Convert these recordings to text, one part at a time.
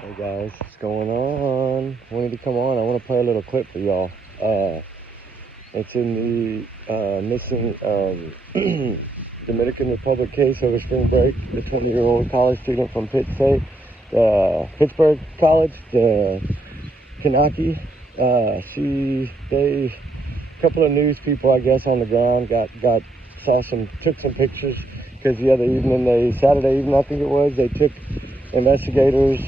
Hey guys, what's going on? Wanted to come on. I want to play a little clip for y'all. It's in the missing Dominican Republic case over spring break. The 20-year-old college student from Pittsburgh College, the Konanki. A couple of news people, I guess, on the ground took some pictures because the other evening, Saturday evening, I think it was, they took investigators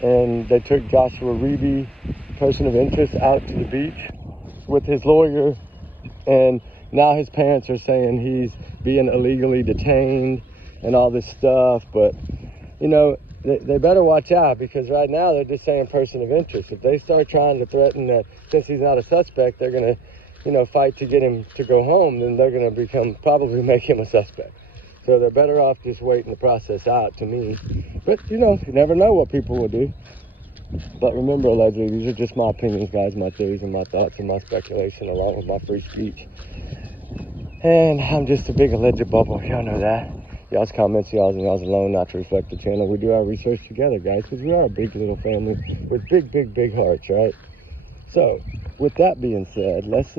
and they took Joshua Reeby, person of interest, out to the beach with his lawyer, and now his parents are saying he's being illegally detained and all this stuff. But you know, they better watch out, because right now they're just saying person of interest. If they start trying to threaten that since he's not a suspect, they're gonna, fight to get him to go home, then they're gonna probably make him a suspect. So they're better off just waiting the process out, to me. But you never know what people will do. But remember, allegedly, these are just my opinions, guys, my theories and my thoughts and my speculation, along with my free speech. And I'm just a big alleged bubble. Y'all know that. Y'all's comments, y'all's alone, not to reflect the channel. We do our research together, guys, because we are a big little family with big hearts, right? So, with that being said, let's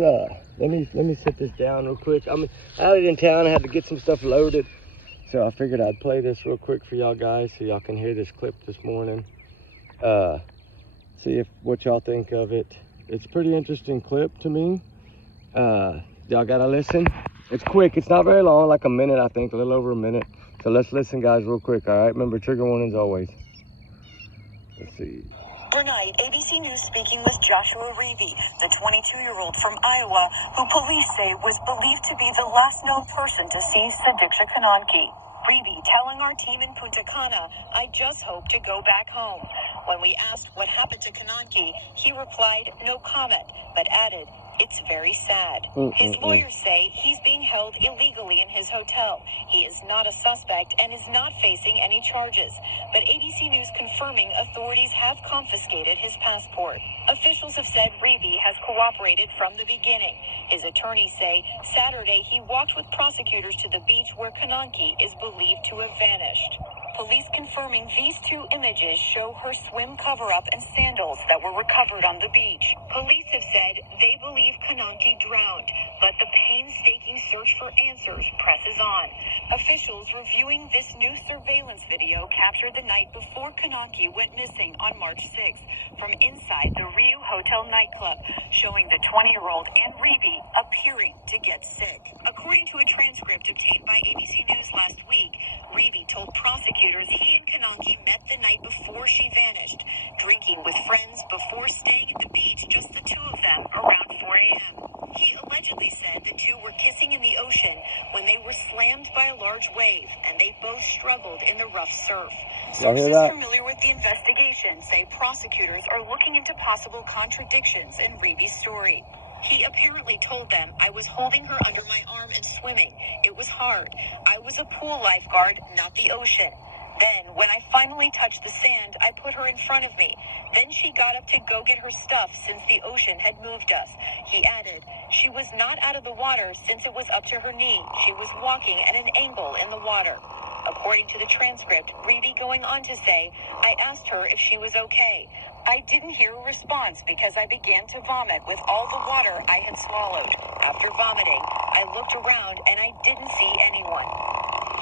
let me sit this down real quick. I'm out in town. I had to get some stuff loaded, so I figured I'd play this real quick for y'all guys, so y'all can hear this clip this morning. See what y'all think of it. It's a pretty interesting clip to me. Y'all gotta listen. It's quick. It's not very long, like a minute, I think, a little over a minute. So let's listen, guys, real quick. All right. Remember, trigger warnings always. Let's see. Overnight, ABC News speaking with Joshua Reeby, the 22-year-old from Iowa, who police say was believed to be the last known person to see Sadiksha Konanki. Reeby telling our team in Punta Cana, "I just hope to go back home." When we asked what happened to Konanki, he replied, "No comment," but added, "It's very sad." His lawyers say he's being held illegally in his hotel. He is not a suspect and is not facing any charges. But ABC News confirming authorities have confiscated his passport. Officials have said Reeby has cooperated from the beginning. His attorneys say Saturday he walked with prosecutors to the beach where Konanki is believed to have vanished. Police confirming these two images show her swim cover-up and sandals that were recovered on the beach. Police have said they believe Konanki drowned, but the painstaking search for answers presses on. Officials reviewing this new surveillance video captured the night before Konanki went missing on March 6th from inside the Rio Hotel nightclub, showing the 20-year-old and Reeby appearing to get sick. According to a transcript obtained by ABC News last week, Reeby told prosecutors he and Konanki met the night before she vanished, drinking with friends before staying at the beach, just the two of them, around 4 a.m. He allegedly said the two were kissing in the ocean when they were slammed by a large wave, and they both struggled in the rough surf. Sources familiar with the investigation say prosecutors are looking into possible contradictions in Reeby's story. He apparently told them, "I was holding her under my arm and swimming. It was hard. I was a pool lifeguard, not the ocean. Then, when I finally touched the sand, I put her in front of me. Then she got up to go get her stuff since the ocean had moved us." He added, "She was not out of the water since it was up to her knee. She was walking at an angle in the water." According to the transcript, Reeby going on to say, "I asked her if she was okay. I didn't hear a response because I began to vomit with all the water I had swallowed. After vomiting, I looked around and I didn't see anyone."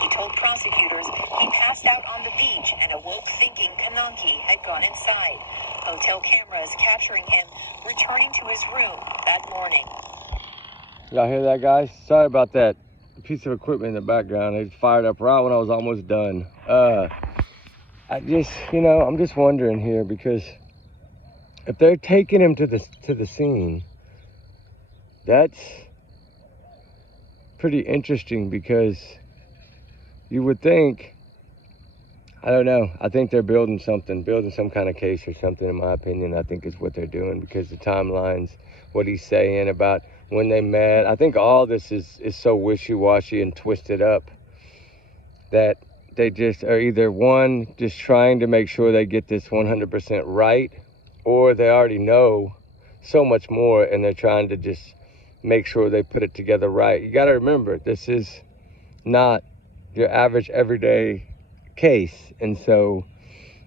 He told prosecutors he passed out on the beach and awoke thinking Konanki had gone inside. Hotel cameras capturing him returning to his room that morning. Y'all hear that, guys? Sorry about that piece of equipment in the background. It fired up right when I was almost done. I just, I'm just wondering here, because if they're taking him to the scene, that's pretty interesting, because you would think, I don't know, I think they're building some kind of case or something, in my opinion. I think is what they're doing, because the timelines, what he's saying about when they met, I think all this is so wishy-washy and twisted up that they just are either, one, just trying to make sure they get this 100% right, or they already know so much more and they're trying to just make sure they put it together right. You got to remember, this is not your average everyday case, and so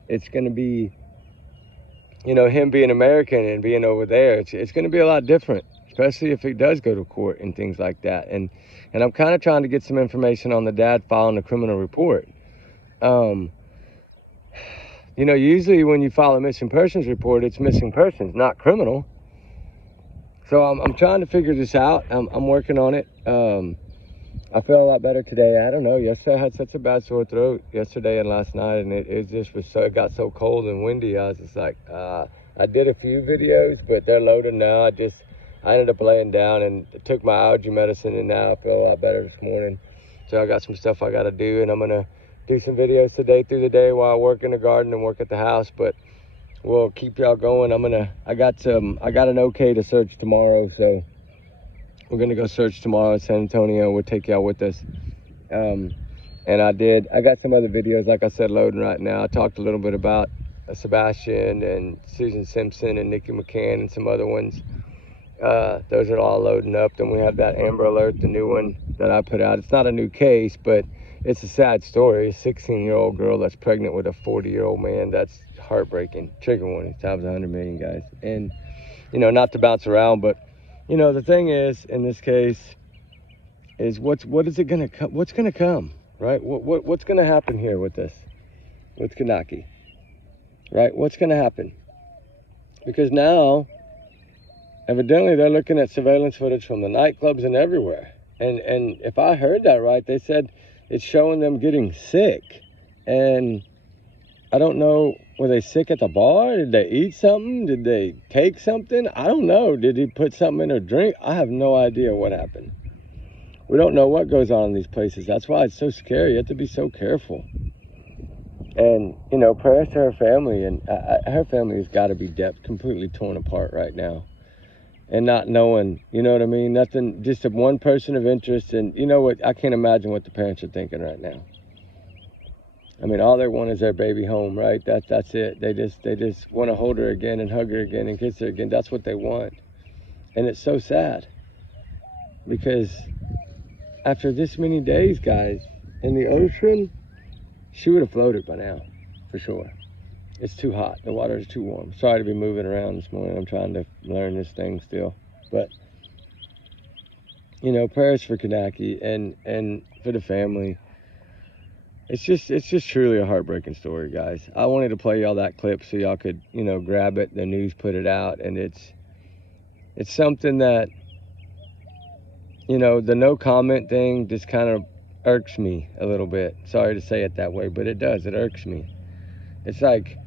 it's going to be, you know, him being American and being over there. It's going to be a lot different, especially if he does go to court and things like that. And I'm kind of trying to get some information on the dad filing a criminal report. You know, usually when you file a missing persons report, it's missing persons, not criminal. So I'm trying to figure this out. I'm working on it. I feel a lot better today. I don't know. Yesterday I had such a bad sore throat yesterday and last night, and it just was so, it got so cold and windy. I was just like, I did a few videos, but they're loaded now. I ended up laying down and took my allergy medicine, and now I feel a lot better this morning. So I got some stuff I got to do, and I'm gonna do some videos today through the day while I work in the garden and work at the house. But we'll keep y'all going. I got an okay to search tomorrow, so we're gonna go search tomorrow in San Antonio. We'll take y'all with us. And I got some other videos, like I said, loading right now. I talked a little bit about Sebastian and Susan Simpson and Nikki McCann and some other ones. Those are all loading up. Then we have that Amber Alert, the new one that I put out. It's not a new case, but it's a sad story. A 16-year-old girl that's pregnant with a 40-year-old man. That's heartbreaking. Trigger warning times 100 million, guys. And, you know, not to bounce around, but, you know, the thing is, in this case, is what's going to come, right? What's going to happen here with this, with Konanki, right? What's going to happen? Because now, evidently, they're looking at surveillance footage from the nightclubs and everywhere. And if I heard that right, they said it's showing them getting sick. And I don't know, were they sick at the bar? Did they eat something? Did they take something? I don't know. Did he put something in her drink? I have no idea what happened. We don't know what goes on in these places. That's why it's so scary. You have to be so careful. And, you know, prayers to her family. And her family has got to be completely torn apart right now. And not knowing, you know what I mean? Nothing, just one person of interest. And you know what? I can't imagine what the parents are thinking right now. I mean, all they want is their baby home, right? That's it. They just want to hold her again and hug her again and kiss her again. That's what they want. And it's so sad. Because after this many days, guys, in the ocean, she would have floated by now, for sure. It's too hot. The water is too warm. Sorry to be moving around this morning. I'm trying to learn this thing still. But, you know, prayers for Konanki and for the family. It's just truly a heartbreaking story, guys. I wanted to play y'all that clip so y'all could, you know, grab it. The news put it out, and it's something that, you know, the no comment thing just kind of irks me a little bit. Sorry to say it that way, but it does. It irks me. It's like,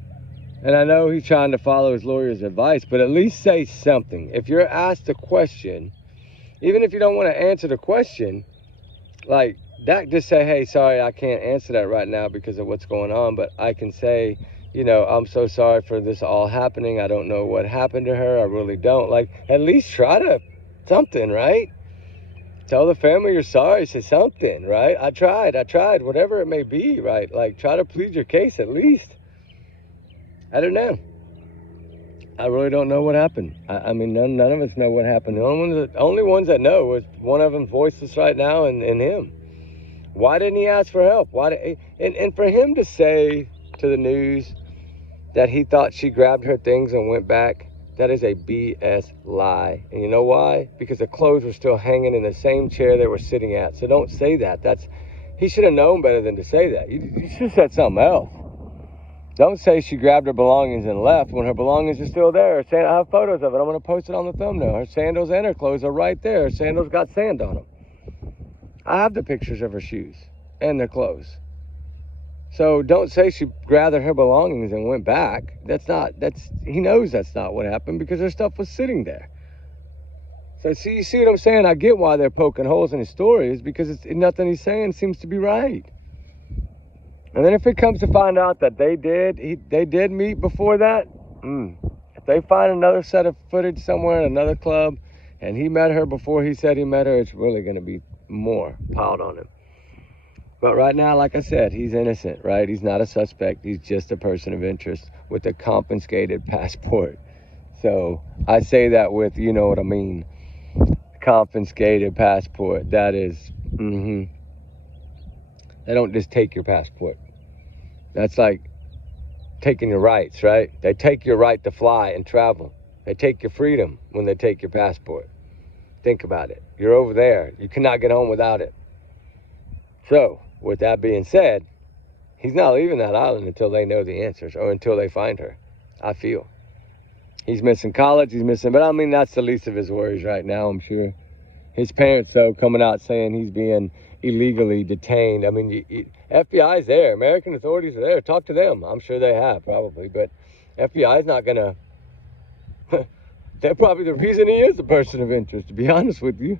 and I know he's trying to follow his lawyer's advice, but at least say something. If you're asked a question, even if you don't want to answer the question, like that, just say, hey, sorry, I can't answer that right now because of what's going on, but I can say, you know, I'm so sorry for this all happening. I don't know what happened to her. I really don't. Like, at least try to something, right? Tell the family you're sorry. Say something, right? I tried, whatever it may be, right? Like, try to plead your case at least. I don't know. I really don't know what happened. I mean, none of us know what happened. The only ones that know is one of them voiceless right now and him. Why didn't he ask for help? And for him to say to the news that he thought she grabbed her things and went back, that is a BS lie. And you know why? Because the clothes were still hanging in the same chair they were sitting at. So don't say that. He should have known better than to say that. You should have said something else. Don't say she grabbed her belongings and left when her belongings are still there. I have photos of it. I'm going to post it on the thumbnail. Her sandals and her clothes are right there. Her sandals got sand on them. I have the pictures of her shoes and their clothes. So don't say she gathered her belongings and went back. He knows that's not what happened because her stuff was sitting there. So you see what I'm saying? I get why they're poking holes in his story, is because nothing he's saying seems to be right. And then if it comes to find out that they did meet before that, if they find another set of footage somewhere in another club and he met her before he said he met her, it's really going to be more piled on him. But right now, like I said, he's innocent, right? He's not a suspect. He's just a person of interest with a confiscated passport. So I say that with, you know what I mean, confiscated passport. That is, they don't just take your passport. That's like taking your rights, right? They take your right to fly and travel. They take your freedom when they take your passport. Think about it. You're over there. You cannot get home without it. So, with that being said, he's not leaving that island until they know the answers or until they find her, I feel. He's missing college. He's missing, but I mean, that's the least of his worries right now, I'm sure. His parents, though, coming out saying he's being illegally detained. I mean, FBI's there. American authorities are there. Talk to them. I'm sure they have, probably. But FBI's not going to... They're probably the reason he is a person of interest, to be honest with you.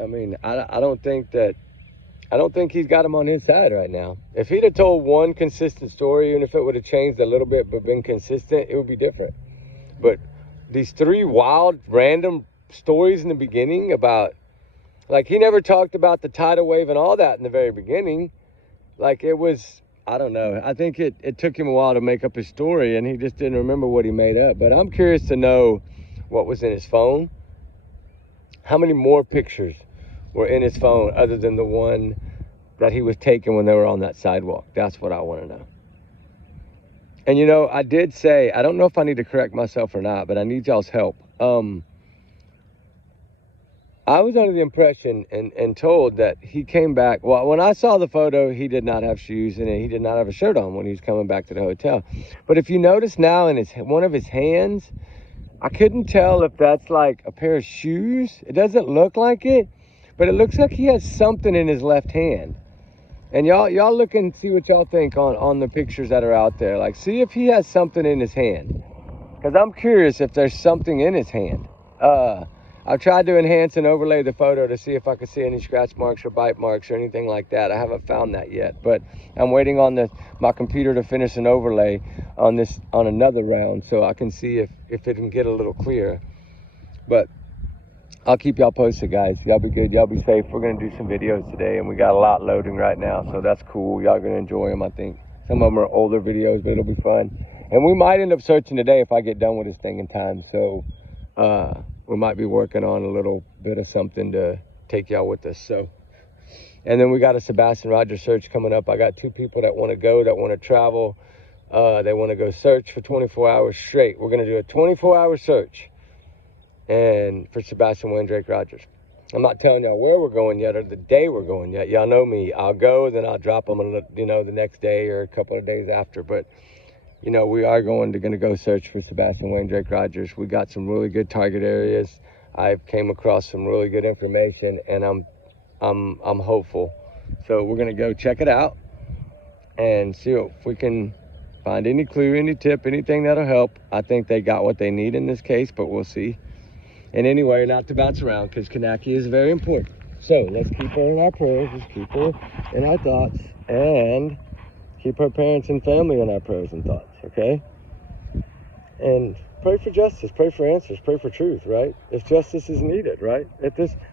I mean, I don't think he's got him on his side right now. If he'd have told one consistent story, even if it would have changed a little bit but been consistent, it would be different. But these three wild, random stories in the beginning about, like, he never talked about the tidal wave and all that in the very beginning. Like, it was, I don't know. I think it took him a while to make up his story, and he just didn't remember what he made up. But I'm curious to know what was in his phone. How many more pictures were in his phone other than the one that he was taking when they were on that sidewalk? That's what I want to know. And, you know, I did say, I don't know if I need to correct myself or not, but I need y'all's help. I was under the impression and told that he came back. Well, when I saw the photo, he did not have shoes and he did not have a shirt on when he was coming back to the hotel. But if you notice now in one of his hands, I couldn't tell if that's like a pair of shoes. It doesn't look like it, but it looks like he has something in his left hand. And y'all look and see what y'all think on the pictures that are out there. Like, see if he has something in his hand. Because I'm curious if there's something in his hand. I've tried to enhance and overlay the photo to see if I could see any scratch marks or bite marks or anything like that. I haven't found that yet, but I'm waiting on my computer to finish an overlay on another round so I can see if it can get a little clearer. But I'll keep y'all posted, guys. Y'all be good. Y'all be safe. We're going to do some videos today, and we got a lot loading right now, so that's cool. Y'all going to enjoy them, I think. Some of them are older videos, but it'll be fun. And we might end up searching today if I get done with this thing in time, so we might be working on a little bit of something to take y'all with us. So, and then we got a Sebastian Rogers search coming up. I got two people that want to go, that want to travel. They want to go search for 24 hours straight. We're going to do a 24-hour search and for Sebastian Drake Rogers. I'm not telling y'all where we're going yet or the day we're going yet. Y'all know me. I'll go, then I'll drop them, the next day or a couple of days after. But you know, we are going to go search for Sebastian Drake Rogers. We got some really good target areas. I've came across some really good information, and I'm hopeful. So we're gonna go check it out and see if we can find any clue, any tip, anything that'll help. I think they got what they need in this case, but we'll see. And anyway, not to bounce around, because Konanki is very important. So let's keep her in our prayers. Let's keep her in our thoughts, and keep her parents and family in our prayers and thoughts, okay? And pray for justice, pray for answers, pray for truth, right? If justice is needed, right?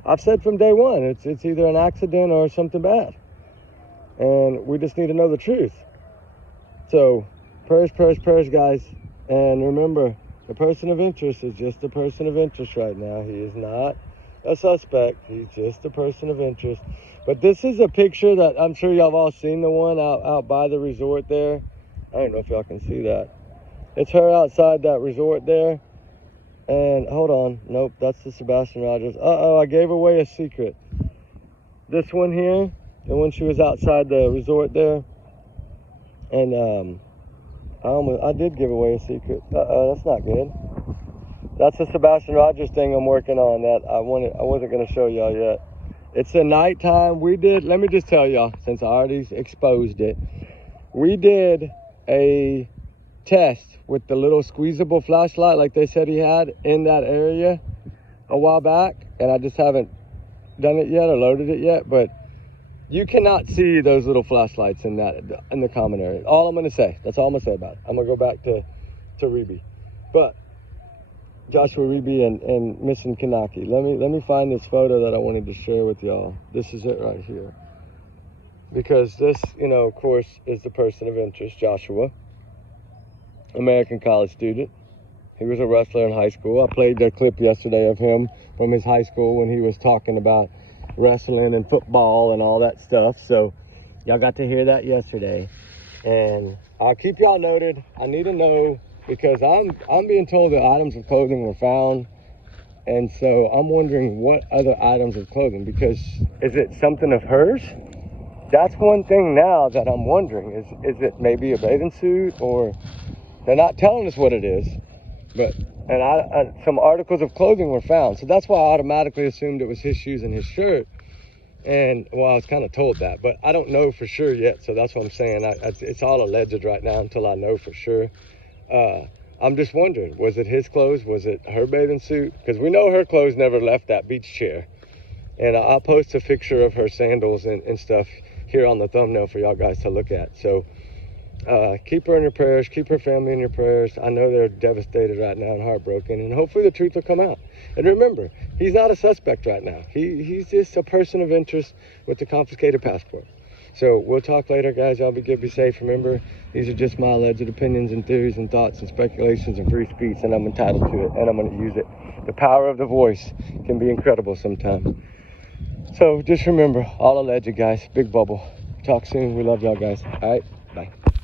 I've said from day one, it's either an accident or something bad. And we just need to know the truth. So prayers, prayers, prayers, guys. And remember, the person of interest is just a person of interest right now. He is not a suspect. He's just a person of interest. But this is a picture that I'm sure y'all have all seen, the one out by the resort there. I don't know if y'all can see that. It's her outside that resort there. And hold on. Nope, that's the Sebastian Rogers. Uh-oh, I gave away a secret. This one here, the one she was outside the resort there. And I did give away a secret. Uh-oh, that's not good. That's the Sebastian Rogers thing I'm working on that I wasn't going to show y'all yet. It's the nighttime. Let me just tell y'all, since I already exposed it, we did a test with the little squeezable flashlight like they said he had in that area a while back, and I just haven't done it yet or loaded it yet, but you cannot see those little flashlights in the common area. All I'm going to say. That's all I'm going to say about it. I'm going to go back to Reeby. But Joshua Reeby and Missing Konanki. Let me find this photo that I wanted to share with y'all. This is it right here. Because this, of course, is the person of interest, Joshua. American college student. He was a wrestler in high school. I played the clip yesterday of him from his high school when he was talking about wrestling and football and all that stuff. So y'all got to hear that yesterday. And I'll keep y'all noted. I need to know because I'm being told that items of clothing were found. And so I'm wondering what other items of clothing, because is it something of hers? That's one thing now that I'm wondering. Is it maybe a bathing suit, or they're not telling us what it is, but some articles of clothing were found. So that's why I automatically assumed it was his shoes and his shirt. And well, I was kind of told that, but I don't know for sure yet. So that's what I'm saying. It's all alleged right now until I know for sure. I'm just wondering, was it his clothes? Was it her bathing suit? Because we know her clothes never left that beach chair. And I'll post a picture of her sandals and stuff here on the thumbnail for y'all guys to look at. So keep her in your prayers, keep her family in your prayers. I know they're devastated right now and heartbroken, and hopefully the truth will come out. And remember, he's not a suspect right now. He's just a person of interest with a confiscated passport. So we'll talk later, guys. Y'all be good, be safe. Remember, these are just my alleged opinions and theories and thoughts and speculations and free speech, and I'm entitled to it, and I'm going to use it. The power of the voice can be incredible sometimes. So just remember, all alleged, guys. Big bubble. Talk soon. We love y'all, guys. All right, bye.